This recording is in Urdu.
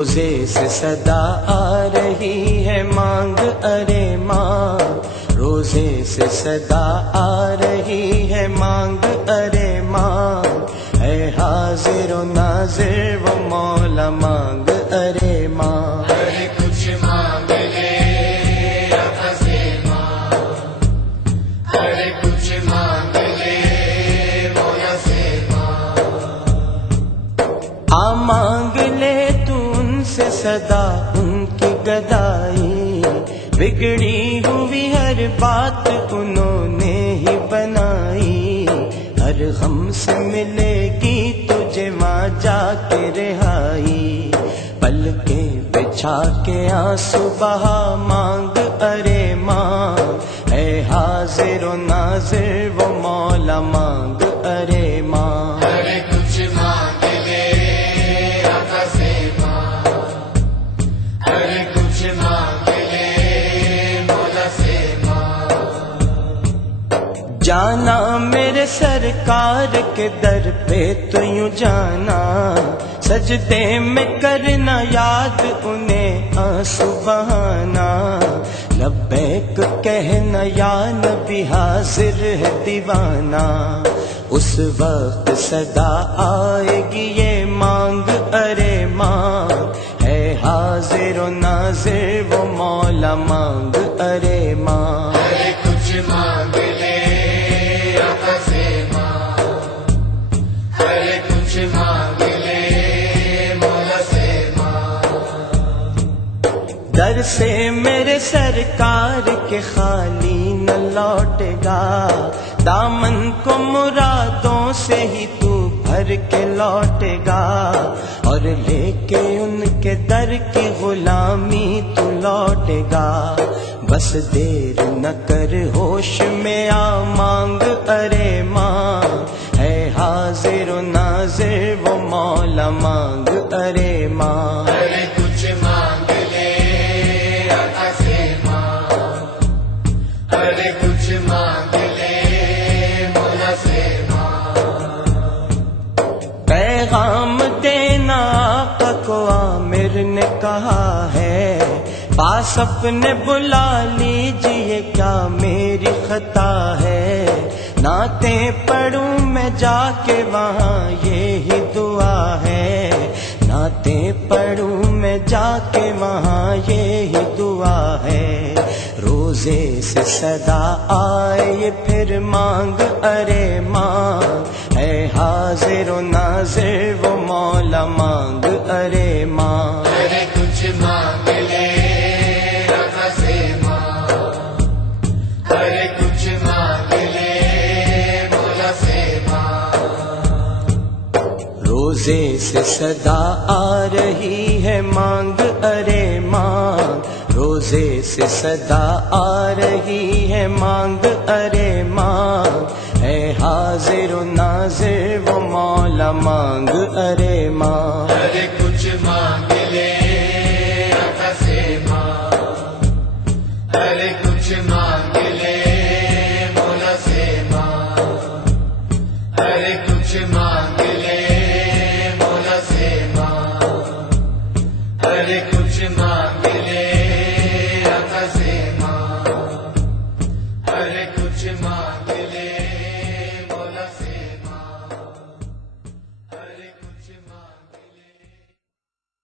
روزے سے صدا آ رہی ہے مانگ ارے ماں، روزے سے صدا آ رہی ہے مانگ ارے ماں، اے حاضر و ناظر وہ مولا مانگ ارے ماں، ارے کچھ مانگ لے رب سے ماں، ارے کچھ مانگ لے مولا سے ماں، آ مانگ لے تو ان سے صدا ان کی گدائی، بگڑی ہوئی ہر بات انہوں نے ہی بنائی، ہر غم سے ملے گی تجھے ماں جا کے رہائی، پلکیں بچھا کے آنسو بہا مانگ ارے ماں، اے حاضر و ناظر وہ مولا مانگ ارے ماں، ارے کچھ مانگ لے رب سے ماں، ارے کچھ مانگ لے مولا سے ماں، جانا میرے سرکار کے در پہ تو یوں جانا، سجدے میں کرنا یاد انہیں آنسو بہانا، لبیک کہنا یا نبی حاضر ہے دیوانہ، اس وقت صدا آئے گی یہ مانگ ارے ماں، ہے حاضر و ناظر وہ مولا مانگ ارے ماں، ارے کچھ مانگ لے رب سے ماں، ارے کچھ مانگ لے مولا سے ماں، در سے میرے سرکار کے خالی نہ لوٹے گا، دامن کو مرادوں سے ہی تو بھر کے لوٹے گا، اور لے کے ان کے در کی غلامی تو لوٹے گا، بس دیر نہ کر ہوش میں آ مانگ ارے ماں، ہے حاضر و ناظر وہ مولا مانگ ارے ماں، ارے کچھ مانگ لے رب سے ماں، ارے کچھ مانگ لے مولا سے ماں، پیغام دینا آقا کو عامر نے کہا ہے، پاس اپنے بلا لیجئے کیا میری خطا ہے، نعتیں پڑھوں میں جا کے وہاں یہی دعا ہے، نعتیں پڑھوں میں جا کے وہاں یہی دعا ہے، روزے سے صدا آئے پھر مانگ ارے ماں، اے حاضر و ناظر وہ مولا مانگ ارے ماں، ارے کچھ مانگ لے رب سے ماں، ارے کچھ مانگ لے مولا سے ماں، روزے سے صدا آ رہی ہے مانگ ارے ماں، روزے سے صدا آ رہی ہے مانگ ارے ماں، اے حاضر و ناظر وہ مولا مانگ ارے ماں، ارے کچھ مانگ لے رب سے ماں، ارے کچھ مانگ لے مولا سے ماں، ارے کچھ مانگ لے مولا سے ماں، ارے کچھ مانگ لے